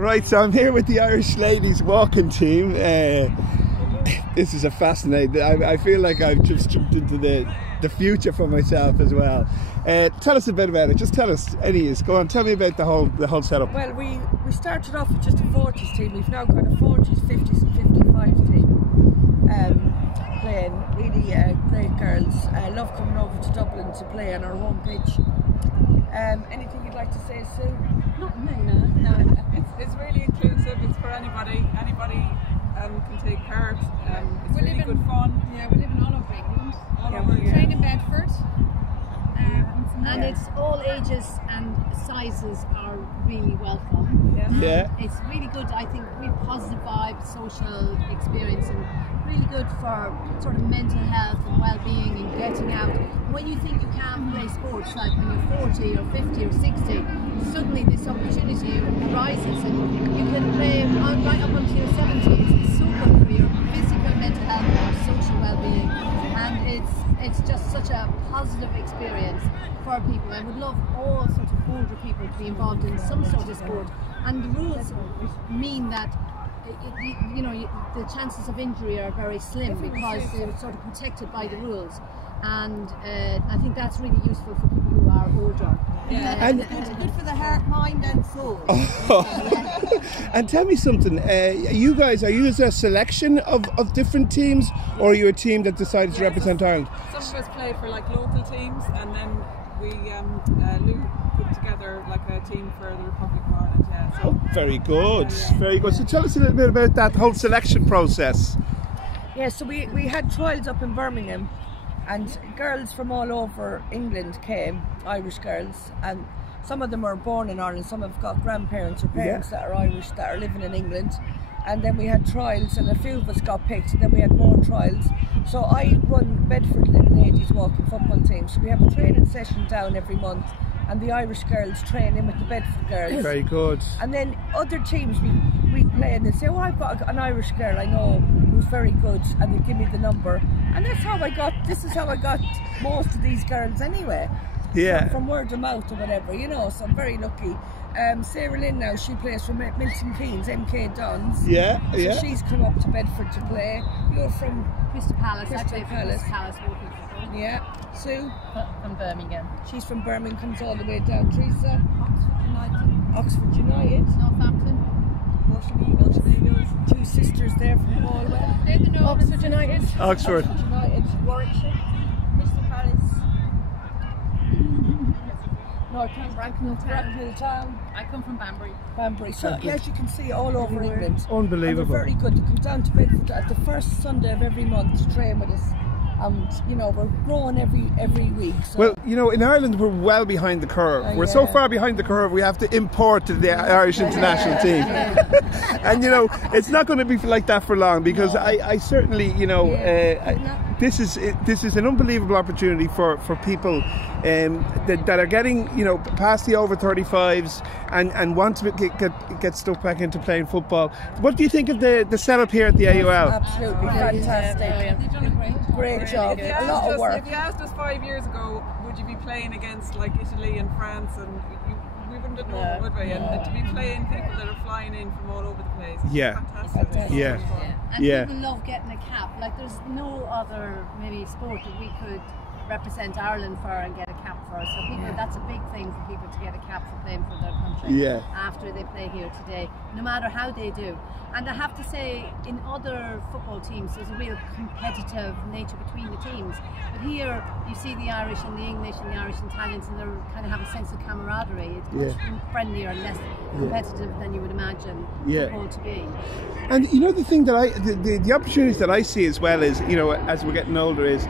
Right, so I'm here with the Irish ladies walking team. This is a fascinating. I feel like I've just jumped into the future for myself as well. Tell us a bit about it. Just tell us, Eddie, go on. Tell me about the whole setup. Well, we started off with just a 40s team. We've now got a 40s, 50s, and 55s team playing. Really great girls. Love coming over to Dublin to play on our home pitch. Anything you'd like to say, Sue? No. It's really inclusive. It's for anybody. Anybody can take part. It's really good fun. Yeah, we live in all over England. We train in Bedford. And it's all ages and sizes are really welcome. Yeah. It's really good, I think, really positive vibe, social experience, and really good for sort of mental health and well-being and getting out. When you think you can't play sports, like when you're 40 or 50 or 60, suddenly this opportunity arises and you can play right up until your 70s. It's so good for your physical, mental health, and your social well-being, and it's just such a positive experience for people. I would love all sorts of older people to be involved in some sort of sport, and the rules mean that the chances of injury are very slim because they're sort of protected by the rules, and I think that's really useful for people who are older. And good for the heart, mind and soul. And tell me something, you guys, are you a selection of different teams, or are you a team that decided to represent Ireland? Some of us play for like local teams, and then we Lou put together like a team for the Republic of Ireland. Yeah. So, very good, very good. So tell us a little bit about that whole selection process. Yeah, so we had trials up in Birmingham, and girls from all over England came, Irish girls, and some of them are born in Ireland, some have got grandparents or parents that are Irish that are living in England. And then we had trials, and a few of us got picked, and then we had more trials. So I run Bedford Ladies Walking Football Team, so we have a training session down every month, and the Irish girls train in with the Bedford girls. Very good. And then other teams we play, and they say, oh, I've got an Irish girl I know who's very good, and they give me the number. And this is how I got most of these girls anyway. Yeah. From word of mouth or whatever, so I'm very lucky. Sarah Lynn now, she plays for Milton Keynes, MK Dons. Yeah. So she's come up to Bedford to play. You're from Crystal Palace. Crystal Palace. Yeah. Sue? From Birmingham. She's from Birmingham, comes all the way down. Teresa? Oxford United. Northampton. Portion Eagles. Two sisters there from Galway. They're the North. Oxford United. Oxford United. Warwickshire. Crystal Palace. Bracknell Town. I come from Banbury. So as you can see, all over England. Unbelievable. And they're very good. They come down to Bedford at the first Sunday of every month to train with us. We're growing every week. So. Well, in Ireland we're well behind the curve. We're so far behind the curve we have to import to the Irish international team. And it's not going to be like that for long, because I certainly, this is an unbelievable opportunity for people that are getting past the over 35s and want to get stuck back into playing football. What do you think of the setup here at the AUL? Absolutely fantastic. They've done a great job. A lot of work. If you asked us 5 years ago, would you be playing against like Italy and France, and we wouldn't have known, would we? And to be playing people that are flying in from all over the place. Yeah. Fantastic. And people love getting a cap. Like there's no other maybe sport that we could represent Ireland for and get a cap for. So that's a big thing for people to get a cap for playing for their country after they play here today, no matter how they do. And I have to say, in other football teams there's a real competitive nature between the teams, but here you see the Irish and the English and the Irish and Italians, and they kind of have a sense of camaraderie. It's much friendlier and less competitive than you would imagine football to be. And the thing that the opportunities that I see as well is, as we're getting older, is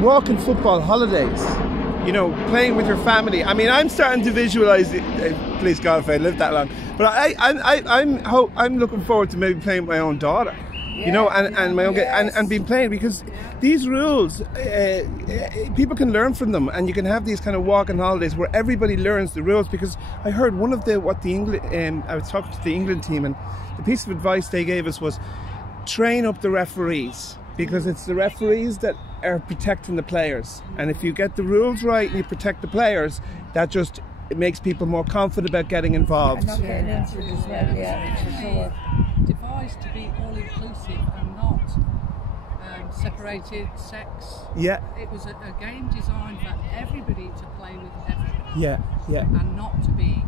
walking football holidays, playing with your family. I mean, I'm starting to visualise it. Please God, if I live that long. But I'm looking forward to maybe playing with my own daughter, and my own and being playing, because these rules, people can learn from them, and you can have these kind of walking holidays where everybody learns the rules. Because I heard I was talking to the England team, and the piece of advice they gave us was train up the referees, because it's the referees that are protecting the players, and if you get the rules right and you protect the players, that just it makes people more confident about getting involved. And not getting into it as well, yeah, for sure. Devised to be all inclusive and not separated sex. Yeah. It was a game designed for everybody to play with everybody. Yeah, yeah. And not to be.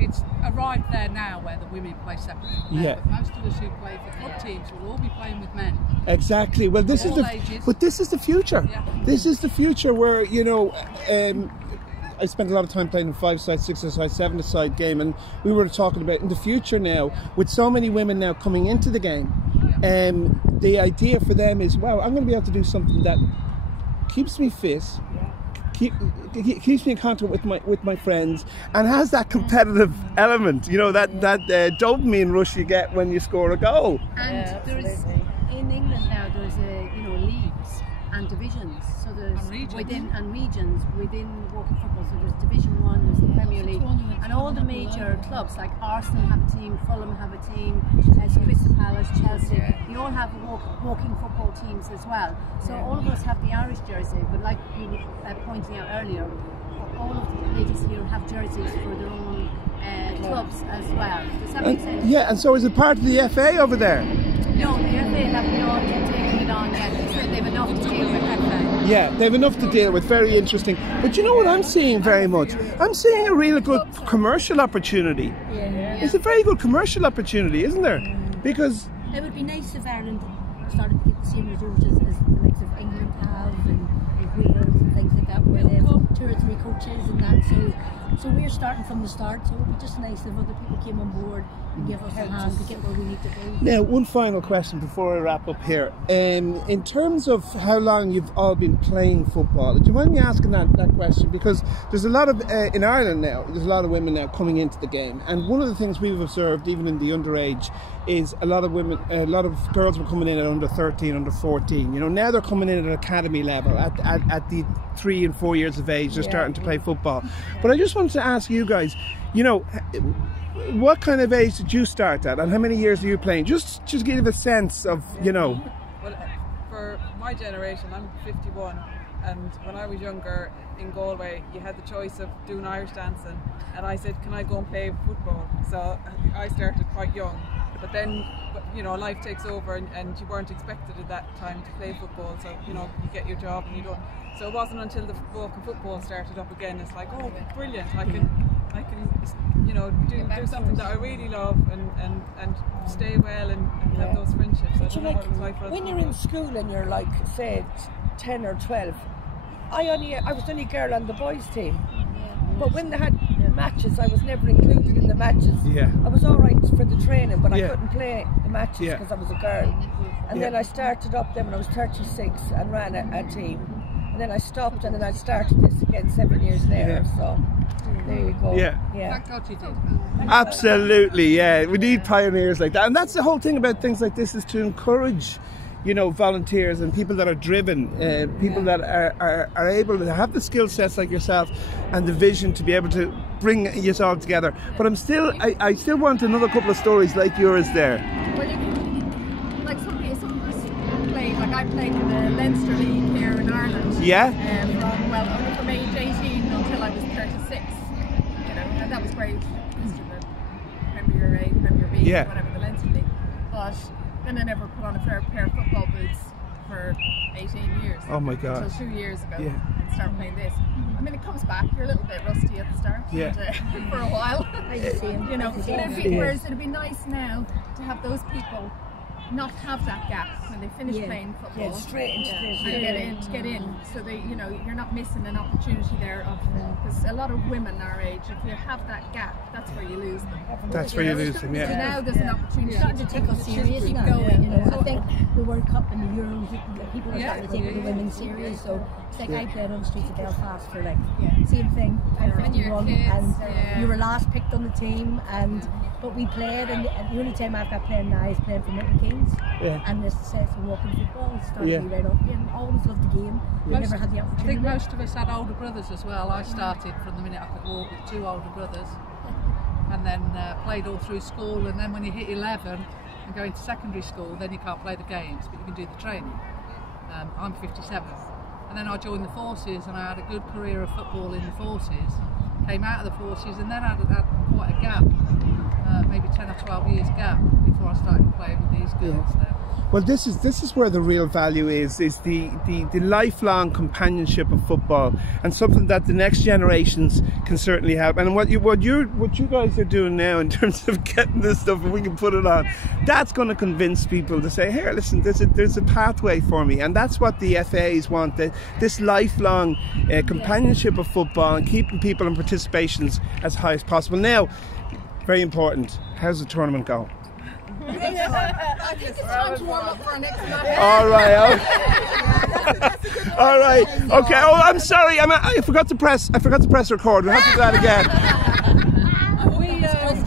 It's arrived there now where the women play separately from men, but most of us who play for club teams will all be playing with men. Exactly. Well, this is the future. Yeah. This is the future where, you know, I spent a lot of time playing a 5-a-side, 6-a-side, 7-a-side game, and we were talking about in the future now, with so many women now coming into the game, the idea for them is, wow, I'm going to be able to do something that keeps me fit, keeps me in contact with my friends, and has that competitive element, you know, that dopamine rush you get when you score a goal. And there's in England now there's leagues and divisions, so there's regions within walking football. So there's Division 1, there's the Premier League, and all the major clubs like Arsenal have a team, Fulham have a team, Crystal Palace, Chelsea. They all have walking football teams as well. So all of us have the Irish jersey, but like you were pointing out earlier, all of the ladies here have jerseys for their own clubs as well. Does that make sense? Yeah, and so is it part of the FA over there? No, the FA have not taken it on yet. They said they've enough to deal with FA. Yeah, they've enough to deal with. Very interesting. But you know what I'm seeing very much? I'm seeing a really good commercial opportunity. Yeah. It's a very good commercial opportunity, isn't there? Because it would be nice if Ireland started to get the same resources as the likes of England have and Wales and things like that, where they have 2 or 3 coaches and that. So we're starting from the start, so it would be just nice if other people came on board and give us a hand to get where we need to be. Now, one final question before I wrap up here. In terms of how long you've all been playing football, do you mind me asking that question? Because there's a lot of, in Ireland now, there's a lot of women now coming into the game. And one of the things we've observed, even in the underage, is a lot of girls were coming in at under 13, under 14. You know, now they're coming in at academy level, at the 3 and 4 years of age, they're starting to play football. But I just wanted to ask you guys, you know, what kind of age did you start at, and how many years are you playing? Just give a sense of, you know. Well, for my generation, I'm 51, and when I was younger in Galway, you had the choice of doing Irish dancing, and I said, can I go and play football? So I started quite young, but then, you know, life takes over, and you weren't expected at that time to play football, so, you know, you get your job and you don't. So it wasn't until the walking football started up again, it's like, oh, brilliant, I can you know, do something that I really love and stay well and have those friendships. I don't know what it's like for when you're in school and you're like, say, 10 or 12, I was the only girl on the boys team. But when they had matches, I was never included in the matches. I was all right for the training, but I couldn't play the matches because I was a girl. And then I started up then when I was 36 and ran a team. And then I stopped, and then I started this again 7 years later. So there you go. Thank God you did. Absolutely, yeah. We need pioneers like that, and that's the whole thing about things like this, is to encourage, you know, volunteers and people that are driven, people that are able to have the skill sets like yourself and the vision to be able to bring us all together. But I still want another couple of stories like yours there. Well, like some played, like I played in the Leinster League here in Ireland. From age 18 until I was 36. You know, and that was great. Premier A, Premier B, whatever, the Leinster League. But then I never put on a pair of football boots for 18 years. Oh my God. Until 2 years ago, and start playing this. I mean, it comes back. You're a little bit rusty at the start, and, for a while. You know, whereas it'd be nice now to have those people not have that gap when they finish playing football. Straight into to get in. So they, you know, you're not missing an opportunity there of, because a lot of women our age, if you have that gap, that's where you lose them. That's where you lose them. So now there's an opportunity to take us serious. Keep going. You know, I think the World Cup and the Euros, people are starting to take the women serious. So it's like I played on the streets of Belfast for like same thing. I'm 51 and you were last picked on the team, but we played, and the only time I've got playing now is playing for Milton Keynes, and this says walking football. Started me right up, and always loved the game. We never had the opportunity. I think most of us had older brothers as well. I started from the minute I could walk with 2 older brothers, and then played all through school. And then when you hit 11 and go into secondary school, then you can't play the games, but you can do the training. I'm 57, And then I joined the forces, and I had a good career of football in the forces. Came out of the forces, and then I had quite a gap, maybe 10 or 12 years gap before I started playing with these girls there. Well, this is where the real value is the lifelong companionship of football, and something that the next generations can certainly help. And what you guys are doing now in terms of getting this stuff, and we can put it on, that's going to convince people to say, here, listen, there's a pathway for me. And that's what the FAs want, this lifelong companionship of football, and keeping people in participations as high as possible. Now, very important, how's the tournament going? I think it's time to warm up for our next match. All right. All right. Okay. Oh, I'm sorry. I forgot to press record. We'll have to do that again.